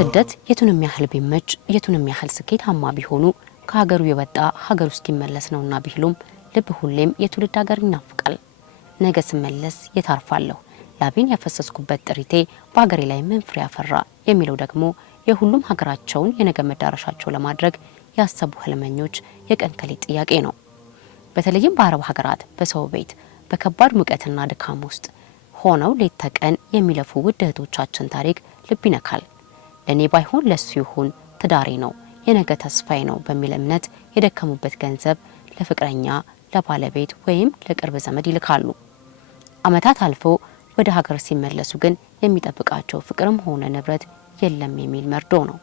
ስደት የቱንም ያህል ቢመች የቱንም ያህል ስኬታማ ቢሆኑ ከሀገሩ የወጣ ሀገሩ እስኪመለስ ነውና ቢሉም ልብ ሁሌም የትውልድ ሀገር ይናፍቃል። ነገ ስመለስ የታርፋለሁ ላቤን ያፈሰስኩበት ጥሪቴ በሀገሬ ላይ ምን ፍሬ ያፈራ የሚለው ደግሞ የሁሉም ሀገራቸውን የነገ መዳረሻቸው ለማድረግ ያሰቡ ህልመኞች የቀን ከሌት ጥያቄ ነው። በተለይም በአረብ ሀገራት በሰው ቤት በከባድ ሙቀትና ድካም ውስጥ ሆነው ሌት ተቀን የሚለፉ ውድ እህቶቻችን ታሪክ ልብ ይነካል። ለኔ ባይሆን ለሱ ይሁን ትዳሬ ነው የነገ ተስፋዬ ነው በሚል እምነት የደከሙበት ገንዘብ ለፍቅረኛ ለባለቤት ወይም ለቅርብ ዘመድ ይልካሉ። አመታት አልፎ ወደ ሀገር ሲመለሱ ግን የሚጠብቃቸው ፍቅርም ሆነ ንብረት የለም የሚል መርዶ ነው።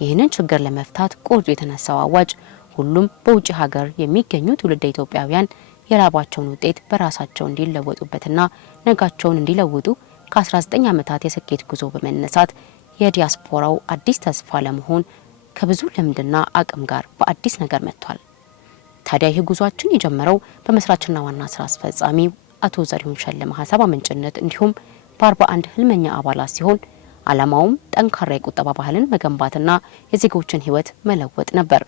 ይህንን ችግር ለመፍታት ቆርጦ የተነሳው አዋጭ ሁሉም በውጭ ሀገር የሚገኙ ትውልደ ኢትዮጵያውያን የላባቸውን ውጤት በራሳቸው እንዲለወጡበትና ነጋቸውን እንዲለውጡ ከ19 ዓመታት የስኬት ጉዞ በመነሳት የዲያስፖራው አዲስ ተስፋ ለመሆን ከብዙ ልምድና አቅም ጋር በአዲስ ነገር መጥቷል። ታዲያ ይህ ጉዟችን የጀመረው በመስራችና ዋና ስራ አስፈጻሚ አቶ ዘሪሁን ሸለመ ሀሳብ አመንጭነት እንዲሁም በ41 ህልመኛ አባላት ሲሆን ዓላማውም ጠንካራ የቁጠባ ባህልን መገንባትና የዜጎችን ህይወት መለወጥ ነበር።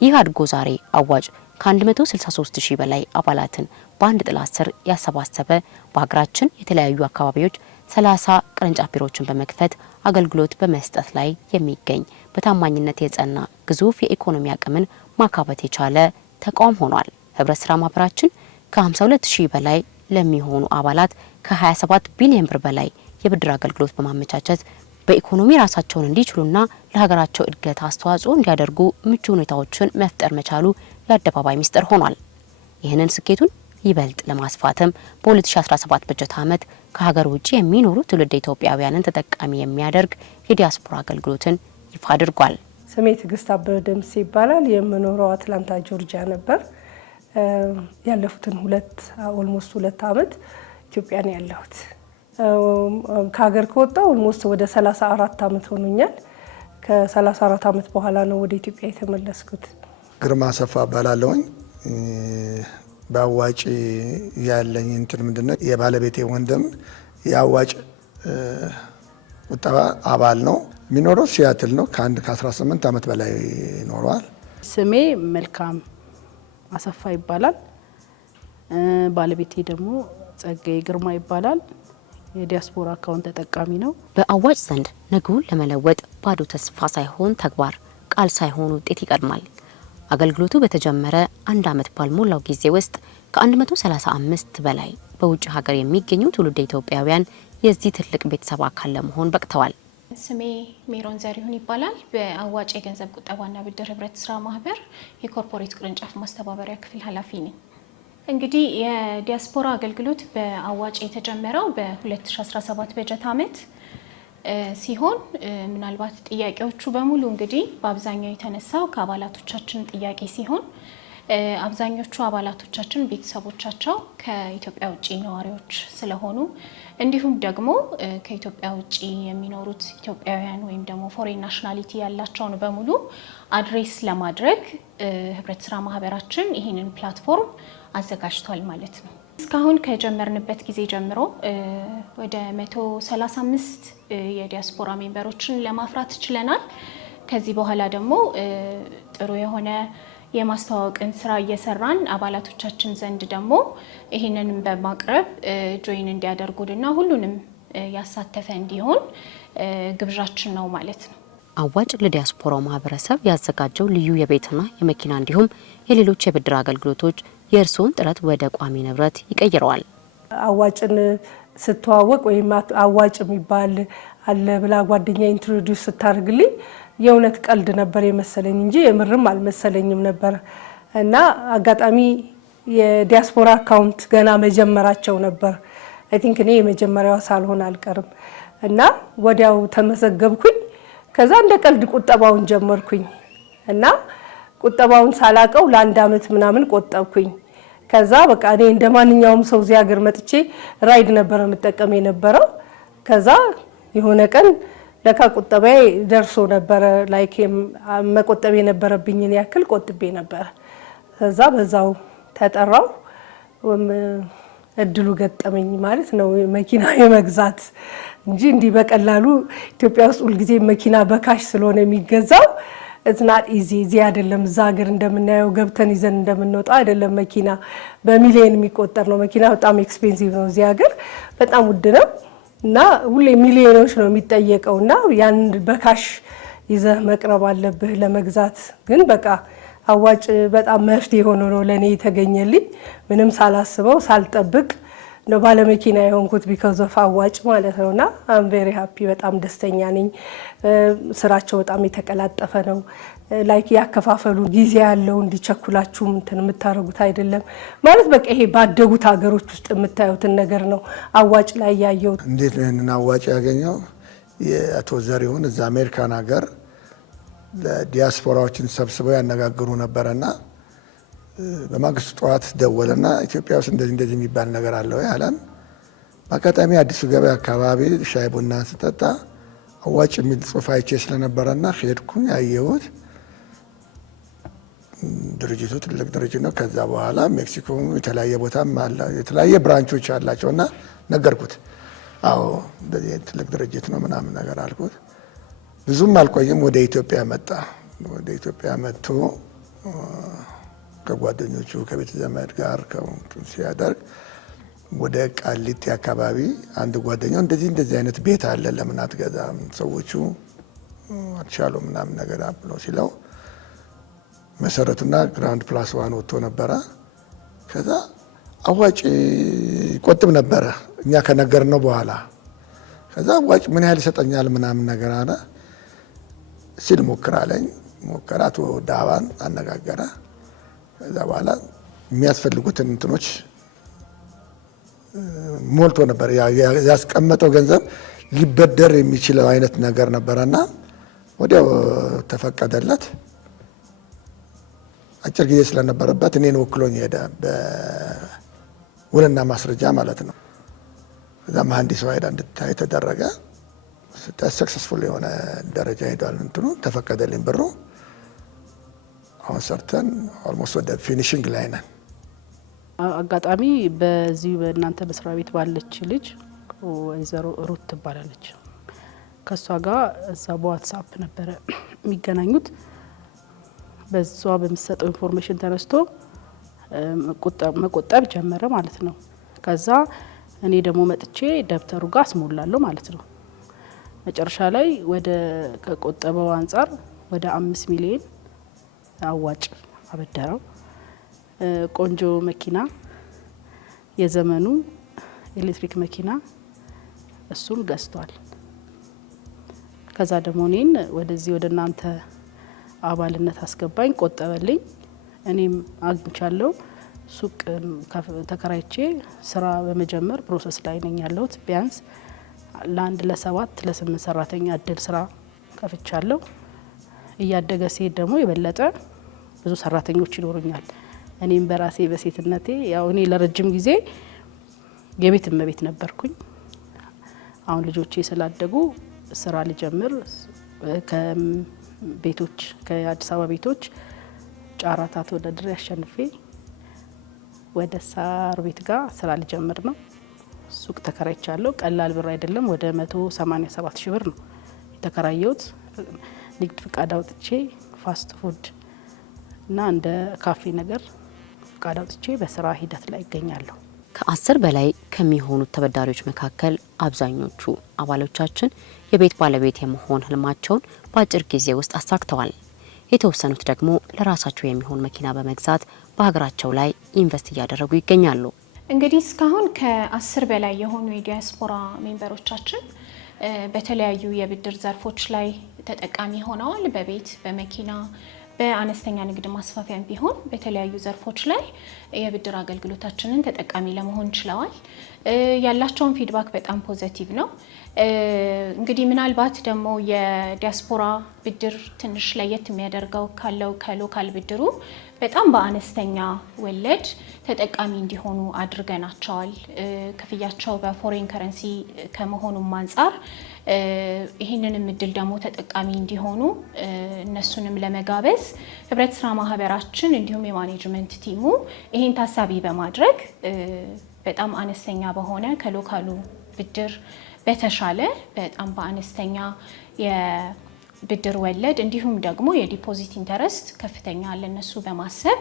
ይህ አድጎ ዛሬ አዋጭ ከ163 ሺህ በላይ አባላትን በአንድ ጥላ ስር ያሰባሰበ በሀገራችን የተለያዩ አካባቢዎች 30 ቅርንጫፍ ቢሮዎችን በመክፈት አገልግሎት በመስጠት ላይ የሚገኝ በታማኝነት የጸና ግዙፍ የኢኮኖሚ አቅምን ማካበት የቻለ ተቋም ሆኗል። ህብረት ስራ ማህበራችን ከ52 ሺህ በላይ ለሚሆኑ አባላት ከ27 ቢሊዮን ብር በላይ የብድር አገልግሎት በማመቻቸት በኢኮኖሚ ራሳቸውን እንዲችሉና ለሀገራቸው እድገት አስተዋጽኦ እንዲያደርጉ ምቹ ሁኔታዎችን መፍጠር መቻሉ የአደባባይ ሚስጥር ሆኗል። ይህንን ስኬቱን ይበልጥ ለማስፋትም በ2017 በጀት ዓመት ከሀገር ውጭ የሚኖሩ ትውልደ ኢትዮጵያውያንን ተጠቃሚ የሚያደርግ የዲያስፖራ አገልግሎትን ይፋ አድርጓል። ስሜ ትግስት አበበ ደምሴ ይባላል። የምኖረው አትላንታ ጆርጂያ ነበር። ያለፉትን ኦልሞስት 2 ዓመት ኢትዮጵያ ነው ያለሁት። ከሀገር ከወጣሁ ኦልሞስት ወደ 34 ዓመት ሆኖኛል። ከ34 ዓመት በኋላ ነው ወደ ኢትዮጵያ የተመለስኩት። ግርማ ሰፋ እባላለሁኝ። በአዋጭ ያለኝ እንትን ምንድነው የባለቤቴ ወንድም የአዋጭ ቁጠባ አባል ነው። የሚኖረው ሲያትል ነው። ከ18 ዓመት በላይ ኖሯል። ስሜ መልካም አሰፋ ይባላል። ባለቤቴ ደግሞ ጸጋዬ ግርማ ይባላል። የዲያስፖራ አካውንት ተጠቃሚ ነው። በአዋጭ ዘንድ ነገውን ለመለወጥ ባዶ ተስፋ ሳይሆን ተግባር፣ ቃል ሳይሆን ውጤት ይቀድማል። አገልግሎቱ በተጀመረ 1 ዓመት ባልሞላው ጊዜ ውስጥ ከ135 በላይ በውጭ ሀገር የሚገኙ ትውልደ ኢትዮጵያውያን የዚህ ትልቅ ቤተሰብ አካል ለመሆን በቅተዋል። ስሜ ሜሮን ዘሪሁን ይባላል። በአዋጭ የገንዘብ ቁጠባና ብድር ህብረት ስራ ማህበር የኮርፖሬት ቅርንጫፍ ማስተባበሪያ ክፍል ኃላፊ ነኝ። እንግዲህ የዲያስፖራ አገልግሎት በአዋጭ የተጀመረው በ2017 በጀት ዓመት ሲሆን ምናልባት ጥያቄዎቹ በሙሉ እንግዲህ በአብዛኛው የተነሳው ከአባላቶቻችን ጥያቄ ሲሆን አብዛኞቹ አባላቶቻችን ቤተሰቦቻቸው ከኢትዮጵያ ውጪ ነዋሪዎች ስለሆኑ እንዲሁም ደግሞ ከኢትዮጵያ ውጪ የሚኖሩት ኢትዮጵያውያን ወይም ደግሞ ፎሬን ናሽናሊቲ ያላቸውን በሙሉ አድሬስ ለማድረግ ህብረት ስራ ማህበራችን ይህንን ፕላትፎርም አዘጋጅቷል ማለት ነው። እስካሁን ከጀመርንበት ጊዜ ጀምሮ ወደ 135 የዲያስፖራ ሜምበሮችን ለማፍራት ችለናል። ከዚህ በኋላ ደግሞ ጥሩ የሆነ የማስተዋወቅን ስራ እየሰራን አባላቶቻችን ዘንድ ደግሞ ይህንን በማቅረብ ጆይን እንዲያደርጉልና ሁሉንም ያሳተፈ እንዲሆን ግብዣችን ነው ማለት ነው። አዋጭ ለዲያስፖራው ማህበረሰብ ያዘጋጀው ልዩ የቤትና የመኪና እንዲሁም የሌሎች የብድር አገልግሎቶች የእርስዎን ጥረት ወደ ቋሚ ንብረት ይቀይረዋል። አዋጭን ስተዋወቅ ወይም አዋጭ የሚባል አለ ብላ ጓደኛ ኢንትሮዲዩስ ስታደርግልኝ የእውነት ቀልድ ነበር የመሰለኝ እንጂ የምርም አልመሰለኝም ነበር። እና አጋጣሚ የዲያስፖራ አካውንት ገና መጀመራቸው ነበር። አይ ቲንክ እኔ የመጀመሪያዋ ሳልሆን አልቀርም እና ወዲያው ተመዘገብኩኝ። ከዛ እንደ ቀልድ ቁጠባውን ጀመርኩኝ እና ቁጠባውን ሳላቀው ለ1 ዓመት ምናምን ቆጠብኩኝ። ከዛ በቃ እኔ እንደማንኛውም ሰው እዚህ ሀገር መጥቼ ራይድ ነበር መጠቀም የነበረው። ከዛ የሆነ ቀን ለካ ቁጠባዬ ደርሶ ነበር፣ ላይክ መቆጠብ የነበረብኝን ያክል ቆጥቤ ነበር። ከዛ በዛው ተጠራው እድሉ ገጠመኝ ማለት ነው መኪና የመግዛት እንጂ እንዲህ በቀላሉ ኢትዮጵያ ውስጥ ሁልጊዜ መኪና በካሽ ስለሆነ የሚገዛው እዝናት ኢዚ እዚህ አይደለም። እዛ ሀገር እንደምናየው ገብተን ይዘን እንደምንወጣው አይደለም። መኪና በሚሊዮን የሚቆጠር ነው። መኪና በጣም ኤክስፔንሲቭ ነው። እዚህ ሀገር በጣም ውድ ነው እና ሁሌ ሚሊዮኖች ነው የሚጠየቀው እና ያን በካሽ ይዘህ መቅረብ አለብህ ለመግዛት። ግን በቃ አዋጭ በጣም መፍትሄ ሆኖ ነው ለእኔ የተገኘልኝ። ምንም ሳላስበው ሳልጠብቅ ነው ባለመኪና የሆንኩት ቢካዝ ኦፍ አዋጭ ማለት ነውና አም ቬሪ ሃፒ በጣም ደስተኛ ነኝ። ስራቸው በጣም የተቀላጠፈ ነው። ላይክ ያከፋፈሉ ጊዜ ያለው እንዲቸኩላችሁ እንትን የምታረጉት አይደለም ማለት በቃ ይሄ ባደጉት ሀገሮች ውስጥ የምታዩትን ነገር ነው አዋጭ ላይ ያየው። እንዴት ነው ይሄንን አዋጭ ያገኘው? የአቶ ዘሪሁን እዛ አሜሪካን ሀገር ለዲያስፖራዎችን ሰብስበው ያነጋግሩ ነበረና በማግስቱ ጠዋት ደወለና ኢትዮጵያ ውስጥ እንደዚህ የሚባል ነገር አለው ያለን። በአጋጣሚ አዲሱ ገበያ አካባቢ ሻይ ቡና ስጠጣ አዋጭ የሚል ጽሑፍ አይቼ ስለነበረና ሄድኩኝ ያየሁት። ድርጅቱ ትልቅ ድርጅት ነው። ከዛ በኋላ ሜክሲኮ የተለያየ ቦታም አለ፣ የተለያየ ብራንቾች አላቸውና ነገርኩት። አዎ እንደዚህ ትልቅ ድርጅት ነው ምናምን ነገር አልኩት። ብዙም አልቆይም ወደ ኢትዮጵያ መጣ። ወደ ኢትዮጵያ መጥቶ ከጓደኞቹ ከቤተ ዘመድ ጋር ሲያደርግ ወደ ቃሊቲ አካባቢ አንድ ጓደኛው እንደዚህ አይነት ቤት አለ ለምን አትገዛም? ሰዎቹ አልቻሉም ምናምን ነገር ብሎ ሲለው መሰረቱና ግራውንድ ፕላስ ዋን ወጥቶ ነበረ። ከዛ አዋጭ ይቆጥብ ነበረ እኛ ከነገርነው በኋላ። ከዛ አዋጭ ምን ያህል ይሰጠኛል ምናምን ነገር አለ ሲል ሞክራለኝ። ሞከራ አቶ ዳባን አነጋገረ። ከዛ በኋላ የሚያስፈልጉትን እንትኖች ሞልቶ ነበር። ያስቀመጠው ገንዘብ ሊበደር የሚችለው አይነት ነገር ነበረና ወዲያው ተፈቀደለት። አጭር ጊዜ ስለነበረበት እኔን ወክሎኝ ሄደ፣ በውልና ማስረጃ ማለት ነው። ከዛ መሀንዲስ ሄዳ እንድታይ ተደረገ። ሰክሰስፉል የሆነ ደረጃ ሄዷል። እንትኑ ተፈቀደልኝ ብሩ። አሁን ሰርተን ኦልሞስት ወደ ፊኒሽንግ ላይ ነን። አጋጣሚ በዚህ በእናንተ መስሪያ ቤት ባለች ልጅ ወይዘሮ ሩት ትባላለች። ከሷ ጋር እዛ በዋትስአፕ ነበረ የሚገናኙት። በሷ በሚሰጠው ኢንፎርሜሽን ተነስቶ መቆጠብ ጀመረ ማለት ነው። ከዛ እኔ ደግሞ መጥቼ ደብተሩ ጋር አስሞላለሁ ማለት ነው። መጨረሻ ላይ ወደ ከቆጠበው አንጻር ወደ 5 ሚሊዮን አዋጭ አበደረው። ቆንጆ መኪና፣ የዘመኑ ኤሌክትሪክ መኪና እሱን ገዝቷል። ከዛ ደግሞ እኔን ወደዚህ ወደ እናንተ አባልነት አስገባኝ፣ ቆጠበልኝ። እኔም አግኝቻለሁ። ሱቅ ተከራይቼ ስራ በመጀመር ፕሮሰስ ላይ ነኝ ያለሁት። ቢያንስ ለአንድ ለ7 ለ8 ሰራተኛ እድል ስራ ከፍቻለሁ። እያደገ ሲሄድ ደግሞ የበለጠ ብዙ ሰራተኞች ይኖሩኛል። እኔም በራሴ በሴትነቴ ያው እኔ ለረጅም ጊዜ የቤት እመቤት ነበርኩኝ። አሁን ልጆቼ ስላደጉ ስራ ልጀምር ከቤቶች ከአዲስ አበባ ቤቶች ጫራታ ተወዳድሬ አሸንፌ ወደ ሳር ቤት ጋር ስራ ልጀምር ነው። ሱቅ ተከራይቻለሁ። ቀላል ብር አይደለም። ወደ 187 ሺህ ብር ነው የተከራየሁት። ንግድ ፍቃድ አውጥቼ ፋስት ፉድ እና እንደ ካፌ ነገር ፍቃድ አውጥቼ በስራ ሂደት ላይ ይገኛለሁ። ከ10 በላይ ከሚሆኑት ተበዳሪዎች መካከል አብዛኞቹ አባሎቻችን የቤት ባለቤት የመሆን ህልማቸውን በአጭር ጊዜ ውስጥ አሳክተዋል። የተወሰኑት ደግሞ ለራሳቸው የሚሆን መኪና በመግዛት በሀገራቸው ላይ ኢንቨስት እያደረጉ ይገኛሉ። እንግዲህ እስካሁን ከ10 በላይ የሆኑ የዲያስፖራ ሜምበሮቻችን በተለያዩ የብድር ዘርፎች ላይ ተጠቃሚ ሆነዋል። በቤት፣ በመኪና፣ በአነስተኛ ንግድ ማስፋፊያም ቢሆን በተለያዩ ዘርፎች ላይ የብድር አገልግሎታችንን ተጠቃሚ ለመሆን ችለዋል። ያላቸውን ፊድባክ በጣም ፖዘቲቭ ነው። እንግዲህ ምናልባት ደግሞ የዲያስፖራ ብድር ትንሽ ለየት የሚያደርገው ካለው ከሎካል ብድሩ በጣም በአነስተኛ ወለድ ተጠቃሚ እንዲሆኑ አድርገናቸዋል። ክፍያቸው በፎሬን ከረንሲ ከመሆኑም አንጻር ይህንንም እድል ደግሞ ተጠቃሚ እንዲሆኑ እነሱንም ለመጋበዝ ህብረት ስራ ማህበራችን እንዲሁም የማኔጅመንት ቲሙ ይህን ታሳቢ በማድረግ በጣም አነስተኛ በሆነ ከሎካሉ ብድር በተሻለ በጣም በአነስተኛ የብድር ወለድ እንዲሁም ደግሞ የዲፖዚት ኢንተረስት ከፍተኛ ለነሱ በማሰብ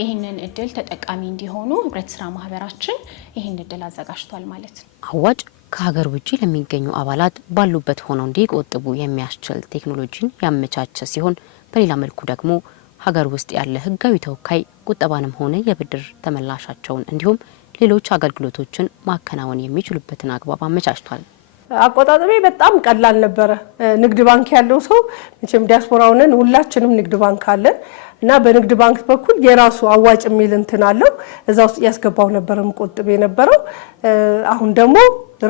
ይህንን እድል ተጠቃሚ እንዲሆኑ ህብረት ስራ ማህበራችን ይህን እድል አዘጋጅቷል ማለት ነው። አዋጭ ከሀገር ውጭ ለሚገኙ አባላት ባሉበት ሆነው እንዲቆጥቡ የሚያስችል ቴክኖሎጂን ያመቻቸ ሲሆን በሌላ መልኩ ደግሞ ሀገር ውስጥ ያለ ህጋዊ ተወካይ ቁጠባንም ሆነ የብድር ተመላሻቸውን እንዲሁም ሌሎች አገልግሎቶችን ማከናወን የሚችሉበትን አግባብ አመቻችቷል። አቆጣጠቤ በጣም ቀላል ነበረ። ንግድ ባንክ ያለው ሰው መቼም ዲያስፖራውንን ሁላችንም ንግድ ባንክ አለን እና በንግድ ባንክ በኩል የራሱ አዋጭ የሚል እንትን አለው። እዛ ውስጥ ያስገባው ነበር ቆጥቤ የነበረው። አሁን ደግሞ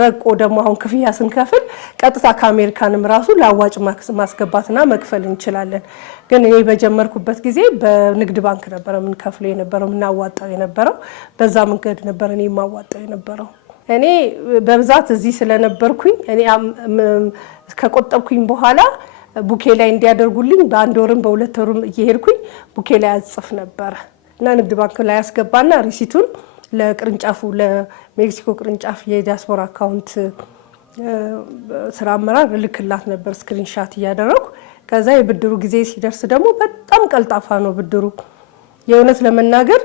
ረቆ ደግሞ አሁን ክፍያ ስንከፍል ቀጥታ ከአሜሪካንም ራሱ ለአዋጭ ማስገባትና መክፈል እንችላለን። ግን እኔ በጀመርኩበት ጊዜ በንግድ ባንክ ነበረ የምንከፍለው የነበረው የምናዋጣው የነበረው። በዛ መንገድ ነበር እኔ የማዋጣው የነበረው። እኔ በብዛት እዚህ ስለነበርኩኝ እኔ ከቆጠብኩኝ በኋላ ቡኬ ላይ እንዲያደርጉልኝ በአንድ ወርም በሁለት ወርም እየሄድኩኝ ቡኬ ላይ አጽፍ ነበር እና ንግድ ባንክ ላይ ያስገባና ሪሲቱን ለቅርንጫፉ ለሜክሲኮ ቅርንጫፍ የዲያስፖራ አካውንት ስራ አመራር ልክላት ነበር ስክሪንሻት እያደረኩ። ከዛ የብድሩ ጊዜ ሲደርስ ደግሞ በጣም ቀልጣፋ ነው ብድሩ። የእውነት ለመናገር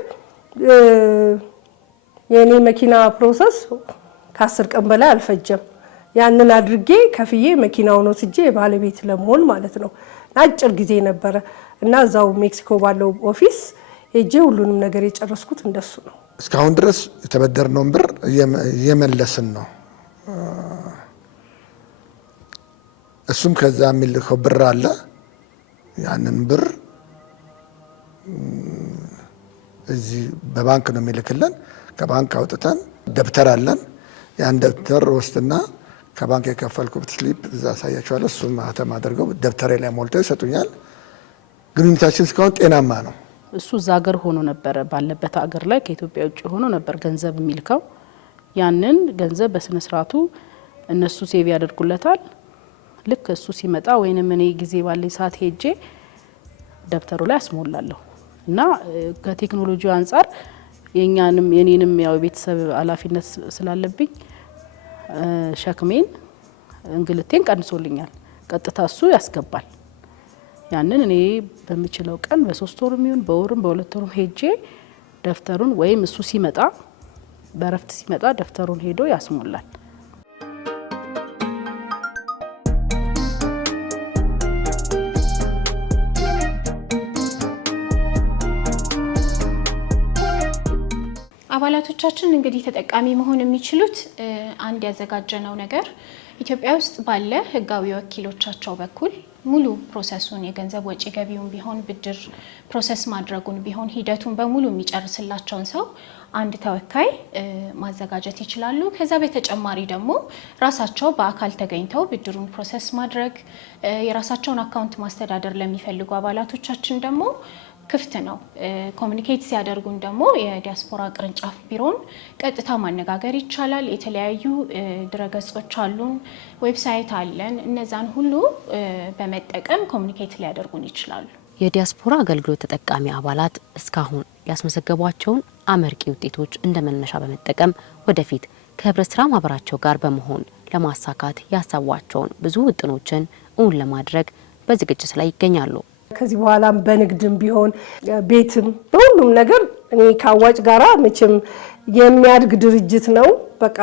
የኔ መኪና ፕሮሰስ ከ10 ቀን በላይ አልፈጀም። ያንን አድርጌ ከፍዬ መኪናውን ወስጄ ባለቤት ለመሆን ማለት ነው። አጭር ጊዜ ነበረ እና እዛው ሜክሲኮ ባለው ኦፊስ ሄጄ ሁሉንም ነገር የጨረስኩት እንደሱ ነው። እስካሁን ድረስ የተበደርነውን ብር እየመለስን ነው። እሱም ከዛ የሚልከው ብር አለ። ያንን ብር እዚህ በባንክ ነው የሚልክልን። ከባንክ አውጥተን ደብተር አለን። ያን ደብተር ወስድና ከባንክ የከፈልኩት ስሊፕ እዛ አሳያቸዋለሁ። እሱም ማህተም አድርገው ደብተሬ ላይ ሞልተው ይሰጡኛል። ግንኙነታችን እስካሁን ጤናማ ነው። እሱ እዛ ሀገር ሆኖ ነበረ ባለበት ሀገር ላይ ከኢትዮጵያ ውጭ ሆኖ ነበር ገንዘብ የሚልከው። ያንን ገንዘብ በስነ ስርዓቱ እነሱ ሴቭ ያደርጉለታል። ልክ እሱ ሲመጣ ወይንም እኔ ጊዜ ባለኝ ሰዓት ሄጄ ደብተሩ ላይ አስሞላለሁ እና ከቴክኖሎጂ አንጻር የኔንም ያው ቤተሰብ ኃላፊነት ስላለብኝ ሸክሜን እንግልቴን ቀንሶልኛል። ቀጥታ እሱ ያስገባል። ያንን እኔ በሚችለው ቀን በ3 ወርም ይሁን በወርም በ2 ወርም ሄጄ ደፍተሩን ወይም እሱ ሲመጣ በረፍት ሲመጣ ደፍተሩን ሄዶ ያስሞላል። አባላቶቻችን እንግዲህ ተጠቃሚ መሆን የሚችሉት አንድ ያዘጋጀነው ነገር ኢትዮጵያ ውስጥ ባለ ህጋዊ ወኪሎቻቸው በኩል ሙሉ ፕሮሰሱን የገንዘብ ወጪ ገቢውን ቢሆን ብድር ፕሮሰስ ማድረጉን ቢሆን ሂደቱን በሙሉ የሚጨርስላቸውን ሰው አንድ ተወካይ ማዘጋጀት ይችላሉ። ከዛ በተጨማሪ ደግሞ ራሳቸው በአካል ተገኝተው ብድሩን ፕሮሰስ ማድረግ የራሳቸውን አካውንት ማስተዳደር ለሚፈልጉ አባላቶቻችን ደግሞ ክፍት ነው። ኮሚኒኬት ሲያደርጉን ደግሞ የዲያስፖራ ቅርንጫፍ ቢሮን ቀጥታ ማነጋገር ይቻላል። የተለያዩ ድረገጾች አሉን፣ ዌብሳይት አለን። እነዛን ሁሉ በመጠቀም ኮሚኒኬት ሊያደርጉን ይችላሉ። የዲያስፖራ አገልግሎት ተጠቃሚ አባላት እስካሁን ያስመዘገቧቸውን አመርቂ ውጤቶች እንደ መነሻ በመጠቀም ወደፊት ከህብረት ስራ ማህበራቸው ጋር በመሆን ለማሳካት ያሰቧቸውን ብዙ ውጥኖችን እውን ለማድረግ በዝግጅት ላይ ይገኛሉ። ከዚህ በኋላም በንግድም ቢሆን ቤትም በሁሉም ነገር እኔ ከአዋጭ ጋራ መቼም የሚያድግ ድርጅት ነው። በቃ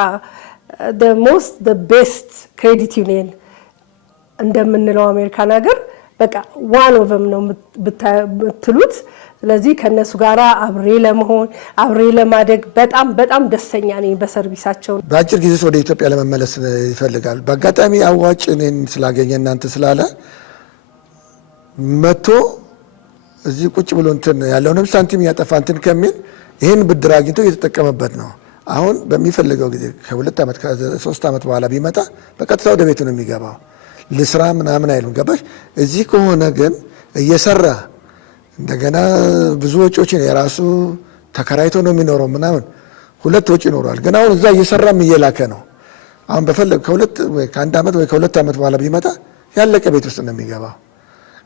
the most the best credit union እንደምንለው አሜሪካን ሀገር በቃ one of them ነው ብትሉት። ስለዚህ ከነሱ ጋራ አብሬ ለመሆን አብሬ ለማደግ በጣም ደስተኛ ነኝ በሰርቪሳቸው። በአጭር ጊዜ ወደ ኢትዮጵያ ለመመለስ ይፈልጋል። በአጋጣሚ አዋጭ እኔን ስላገኘ እናንተ ስላለ መቶ እዚህ ቁጭ ብሎ እንትን ያለውንም ሳንቲም ያጠፋ እንትን ከሚል ይህን ብድር አግኝቶ እየተጠቀመበት ነው። አሁን በሚፈልገው ጊዜ ከ2 ዓመት ከ3 ዓመት በኋላ ቢመጣ በቀጥታ ወደ ቤቱ ነው የሚገባው። ልስራ ምናምን አይሉም። ገባሽ? እዚህ ከሆነ ግን እየሰራ እንደገና ብዙ ወጪዎችን የራሱ ተከራይቶ ነው የሚኖረው ምናምን 2 ወጪ ይኖራል። ግን አሁን እዛ እየሰራም እየላከ ነው። አሁን በፈለግ ከ1 ዓመት ወይ ከ2 ዓመት በኋላ ቢመጣ ያለቀ ቤት ውስጥ ነው የሚገባው።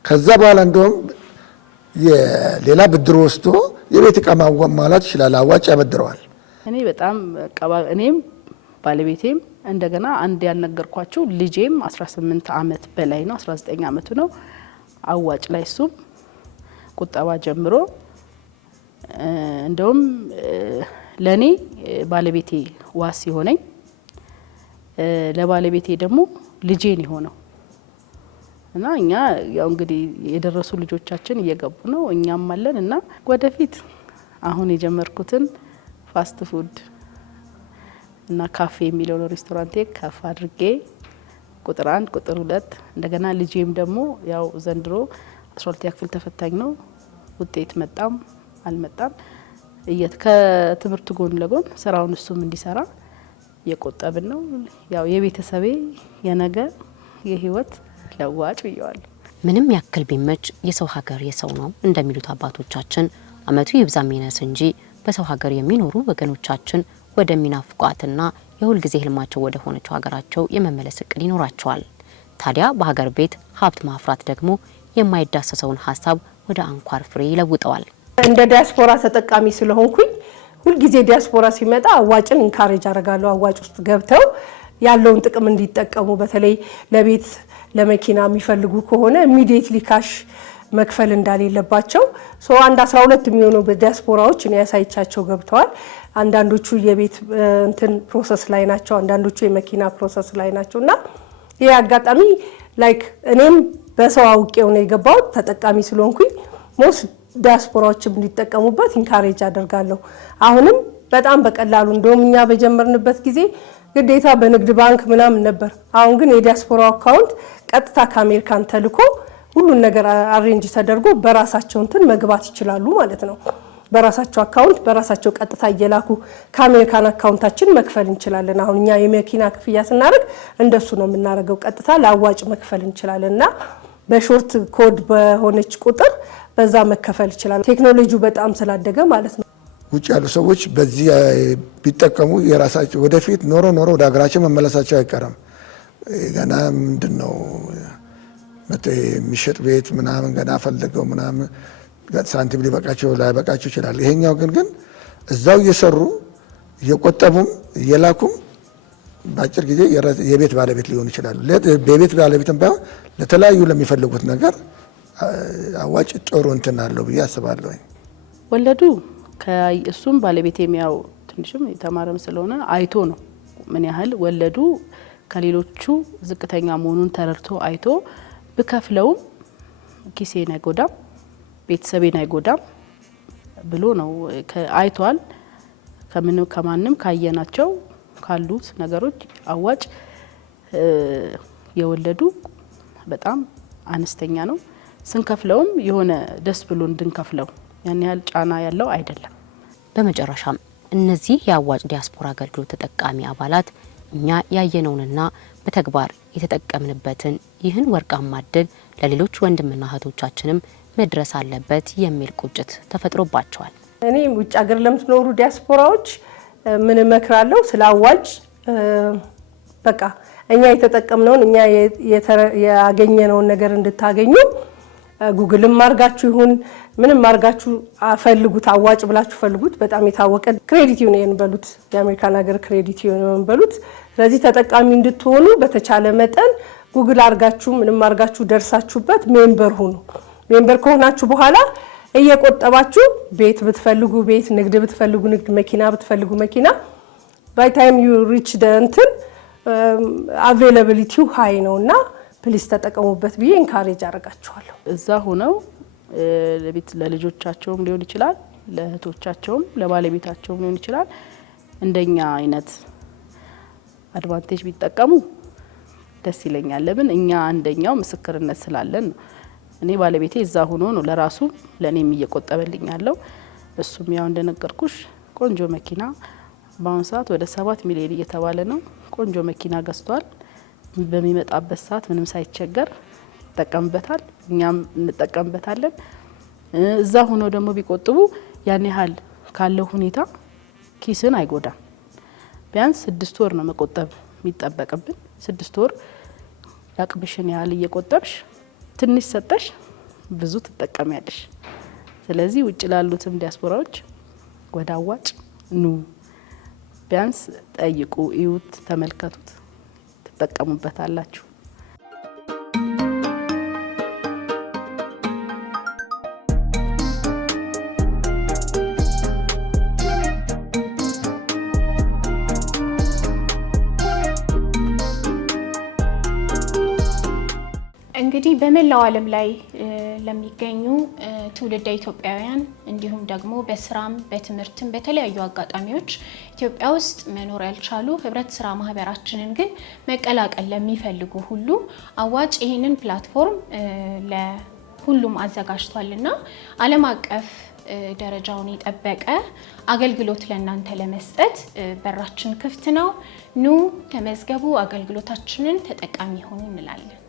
ከዛ በኋላ እንደውም የሌላ ብድር ወስዶ የቤት ዕቃ ማሟላት ይችላል። አዋጭ ያበድረዋል። እኔ በጣም እኔም ባለቤቴም እንደገና አንድ ያልነገርኳችሁ ልጄም 18 ዓመት በላይ ነው 19 ዓመቱ ነው አዋጭ ላይ እሱም ቁጠባ ጀምሮ እንደውም ለኔ ባለቤቴ ዋስ ሲሆነኝ ለባለቤቴ ደግሞ ልጄ ነው ሆነው እና እኛ ያው እንግዲህ የደረሱ ልጆቻችን እየገቡ ነው እኛም አለን እና ወደፊት አሁን የጀመርኩትን ፋስት ፉድ እና ካፌ የሚለው ሬስቶራንት ከፍ አድርጌ ቁጥር 1 ቁጥር 2 እንደገና ልጄም ደግሞ ያው ዘንድሮ 12 ክፍል ተፈታኝ ነው ውጤት መጣም አልመጣም ከትምህርቱ ጎን ለጎን ስራውን እሱም እንዲሰራ የቆጠብን ነው ያው የቤተሰቤ የነገ የህይወት ለዋጭ ይያል ምንም ያክል ቢመች የሰው ሀገር የሰው ነው እንደሚሉት አባቶቻችን አመቱ ይብዛም ይነስ እንጂ በሰው ሀገር የሚኖሩ ወገኖቻችን ወደሚናፍቋትና የሁል ጊዜ ህልማቸው ወደ ሆነችው ሀገራቸው የመመለስ እቅድ ይኖራቸዋል። ታዲያ በሀገር ቤት ሀብት ማፍራት ደግሞ የማይዳሰሰውን ሀሳብ ወደ አንኳር ፍሬ ይለውጠዋል። እንደ ዲያስፖራ ተጠቃሚ ስለሆንኩኝ ሁል ጊዜ ዲያስፖራ ሲመጣ አዋጭን ኢንካሬጅ አደርጋለሁ። አዋጭ ውስጥ ገብተው ያለውን ጥቅም እንዲጠቀሙ በተለይ ለቤት ለመኪና የሚፈልጉ ከሆነ ኢሚዲየትሊ ካሽ መክፈል እንዳሌለባቸው አንድ 12 የሚሆኑ በዲያስፖራዎች እኔ ያሳይቻቸው ገብተዋል። አንዳንዶቹ የቤት እንትን ፕሮሰስ ላይ ናቸው፣ አንዳንዶቹ የመኪና ፕሮሰስ ላይ ናቸውና ይሄ አጋጣሚ ላይክ እኔም በሰው አውቄው ነው የገባው ተጠቃሚ ስለሆንኩኝ ሞስ ዲያስፖራዎችም እንዲጠቀሙበት ኢንካሬጅ አደርጋለሁ። አሁንም በጣም በቀላሉ እንደውም እኛ በጀመርንበት ጊዜ ግዴታ በንግድ ባንክ ምናምን ነበር። አሁን ግን የዲያስፖራ አካውንት ቀጥታ ከአሜሪካን ተልኮ ሁሉን ነገር አሬንጅ ተደርጎ በራሳቸው እንትን መግባት ይችላሉ ማለት ነው። በራሳቸው አካውንት በራሳቸው ቀጥታ እየላኩ ከአሜሪካን አካውንታችን መክፈል እንችላለን። አሁን እኛ የመኪና ክፍያ ስናደርግ እንደሱ ነው የምናደርገው። ቀጥታ ለአዋጭ መክፈል እንችላለንና በሾርት ኮድ በሆነች ቁጥር በዛ መከፈል ይችላል። ቴክኖሎጂው በጣም ስላደገ ማለት ነው። ውጭ ያሉ ሰዎች በዚህ ቢጠቀሙ የራሳቸው ወደፊት ኖሮ ወደ ሀገራቸው መመለሳቸው አይቀርም። ገና ምንድነው የሚሸጥ ቤት ምናምን ገና ፈልገው ምናምን ሳንቲም ሊበቃቸው ላይበቃቸው ይችላል። ይሄኛው ግን እዛው እየሰሩ እየቆጠቡም እየላኩም በአጭር ጊዜ የቤት ባለቤት ሊሆኑ ይችላሉ። የቤት ባለቤትም ባይሆን ለተለያዩ ለሚፈልጉት ነገር አዋጭ ጥሩ እንትን አለው ብዬ አስባለሁ። ወለዱ ከእሱም ባለቤት የሚያው ትንሽም የተማረም ስለሆነ አይቶ ነው ምን ያህል ወለዱ ከሌሎቹ ዝቅተኛ መሆኑን ተረድቶ አይቶ ብከፍለውም ኪሴን አይጎዳም ቤተሰቤን አይጎዳም ብሎ ነው አይቷል። ከማንም ካየናቸው ካሉት ነገሮች አዋጭ የወለዱ በጣም አነስተኛ ነው። ስንከፍለውም የሆነ ደስ ብሎ እንድንከፍለው ያን ያህል ጫና ያለው አይደለም። በመጨረሻም እነዚህ የአዋጭ ዲያስፖራ አገልግሎት ተጠቃሚ አባላት እኛ ያየነውንና በተግባር የተጠቀምንበትን ይህን ወርቃማ ዕድል ለሌሎች ወንድምና እህቶቻችንም መድረስ አለበት የሚል ቁጭት ተፈጥሮባቸዋል። እኔ ውጭ ሀገር ለምትኖሩ ዲያስፖራዎች ምን እመክራለሁ? ስለ አዋጭ በቃ እኛ የተጠቀምነውን እኛ ያገኘነውን ነገር እንድታገኙ ጉግልም አርጋችሁ ይሁን ምንም አርጋችሁ ፈልጉት፣ አዋጭ ብላችሁ ፈልጉት። በጣም የታወቀ ክሬዲት ዩኒየን በሉት፣ የአሜሪካን ሀገር ክሬዲት ዩኒየን በሉት። ስለዚህ ተጠቃሚ እንድትሆኑ በተቻለ መጠን ጉግል አርጋችሁ ምንም አርጋችሁ ደርሳችሁበት ሜምበር ሁኑ። ሜምበር ከሆናችሁ በኋላ እየቆጠባችሁ ቤት ብትፈልጉ ቤት፣ ንግድ ብትፈልጉ ንግድ፣ መኪና ብትፈልጉ መኪና ባይ ታይም ዩ ሪች እንትን አቬይላቢሊቲው ሃይ ነውና ፕሊስ ተጠቀሙበት ብዬ ኢንካሬጅ አደርጋችኋለሁ። እዛ ሆነው ለልጆቻቸውም ሊሆን ይችላል፣ ለእህቶቻቸውም ለባለቤታቸውም ሊሆን ይችላል እንደኛ አይነት አድቫንቴጅ ቢጠቀሙ ደስ ይለኛል። ለምን እኛ አንደኛው ምስክርነት ስላለን ነው። እኔ ባለቤቴ እዛ ሆኖ ነው ለራሱ ለኔም እየቆጠበልኝ ያለው። እሱም ያው እንደነገርኩሽ ቆንጆ መኪና በአሁኑ ሰዓት ወደ 7 ሚሊዮን እየተባለ ነው። ቆንጆ መኪና ገዝቷል። በሚመጣበት ሰዓት ምንም ሳይቸገር ይጠቀምበታል፣ እኛም እንጠቀምበታለን። እዛ ሆኖ ደግሞ ቢቆጥቡ ያን ያህል ካለው ሁኔታ ኪስን አይጎዳም። ቢያንስ 6 ወር ነው መቆጠብ የሚጠበቅብን። 6 ወር ያቅብሽን ያህል እየቆጠብሽ ትንሽ ሰጠሽ ብዙ ትጠቀሚያለሽ። ስለዚህ ውጭ ላሉትም ዲያስፖራዎች ወደ አዋጭ ኑ። ቢያንስ ጠይቁ፣ እዩት፣ ተመልከቱት፣ ትጠቀሙበታላችሁ። እንግዲህ በመላው ዓለም ላይ ለሚገኙ ትውልደ ኢትዮጵያውያን እንዲሁም ደግሞ በስራም በትምህርትም በተለያዩ አጋጣሚዎች ኢትዮጵያ ውስጥ መኖር ያልቻሉ ህብረት ስራ ማህበራችንን ግን መቀላቀል ለሚፈልጉ ሁሉ አዋጭ ይህንን ፕላትፎርም ለሁሉም አዘጋጅቷልና ዓለም አቀፍ ደረጃውን የጠበቀ አገልግሎት ለእናንተ ለመስጠት በራችን ክፍት ነው። ኑ ተመዝገቡ፣ አገልግሎታችንን ተጠቃሚ ሆኑ እንላለን።